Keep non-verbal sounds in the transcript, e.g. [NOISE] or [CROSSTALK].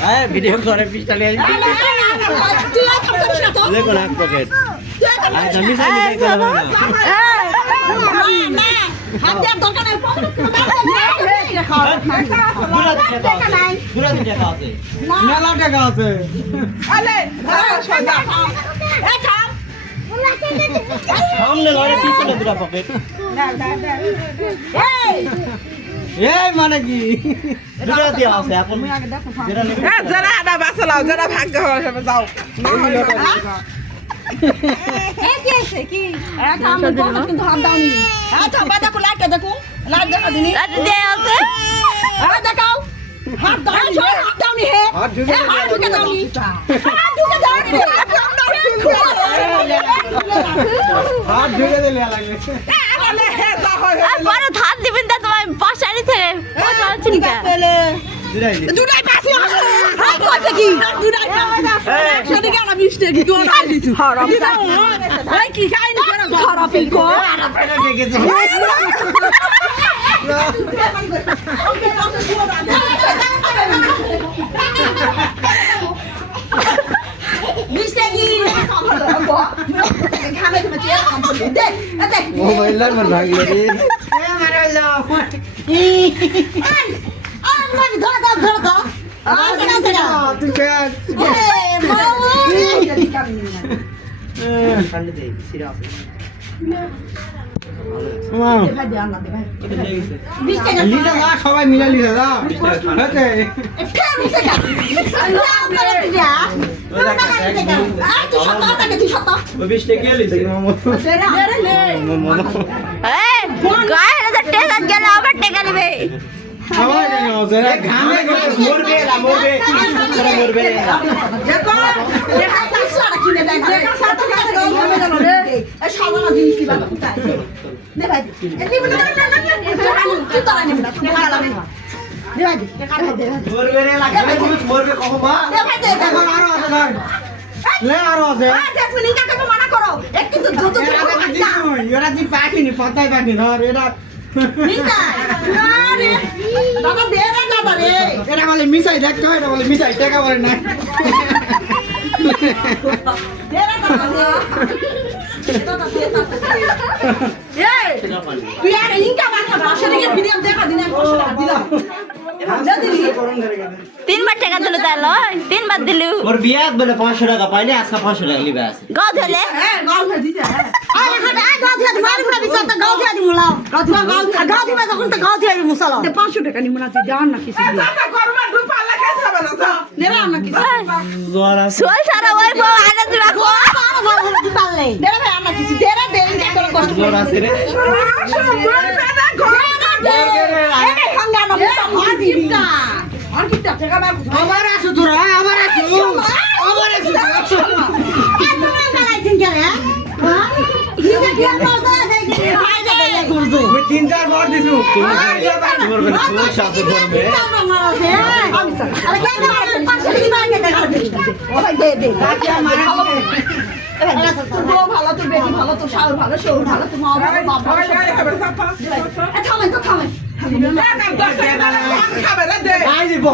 হ্যাঁ ভিডিও করে পিস্টলে আসবি দেখো পকেট আচ্ছা মিশাই মিশাই করে হবে না দূরা দিকে দাও দূরা দিকে দাও মেলা টাকা আছে সামনে ঘরে পিছনে দুটা পকেট এই মানে কি? দুটা দিয়ে আছে এখন। যেটা নেবে যারা আদা বাঁচালাও যারা ভাগ্য যাবে যাও। না হলে না। হাত ঢুকে [LAUGHS] হাত ঢুকে দিলে লাগবে আরে হে, ওই তোমার চিন্তা দুটাই দিলে দুটাই পাশে আসো হাই করতে কি দুটাই একসাথে কেন মিষ্টি কি তো না দিছু হারাম ভাই কি খাই না কেন খারাপ কো গেছে মোবাইল সবাই মিলে লিটা দা হচ্ছে ওই বিশ টাকা। লিছে। এই হাজার গেলে আবার টাকা নেবে সবাই জানে ওরা ঘামে মরবে না মরবে ওরা মরবে মরবে রে লাগবে মরবে কখন মা এখন আরও আছে ভাই লে আরও এরা তুই পাখিনি পতাই পাখিনি ধর এটা এটা বলে মিসাই দেখতে হয় এটা বলে মিসাই টাকা বলে না তুই আর ইনকাম আছে বাসা থেকে ভিডিও দেখা দিনা দিলাম। তিনবার টাকা দিল তাই লয় তিনবার দিলু। ওর বিয়াত বলে পাঁচশো টাকা পাইলে আজকে পাঁচশো টাকা লিবে আছে। গাও ধরে হ্যাঁ গাল ধরে দিছে হ্যাঁ। পাঁচশো টাকা নিব না তুই যান না কিছু নেবে না কিছু। জ্বর আছে। সোল সারা ওই বউ আনা দিবা কো দেরে ভাই আমরা দে করে কষ্ট জ্বর আছে রে আর কি টাকা বার আবার আছো তোরা আবার আছো। আবার আছো তুমি তিন চার বার দিছু। তোমার বেলা তোমার ভালো তোর বেটি ভালো তোর শাওর ভালো শোর ভালো তোর মা ভালো বাপ ভালো থামেন তো থামেন আই দিব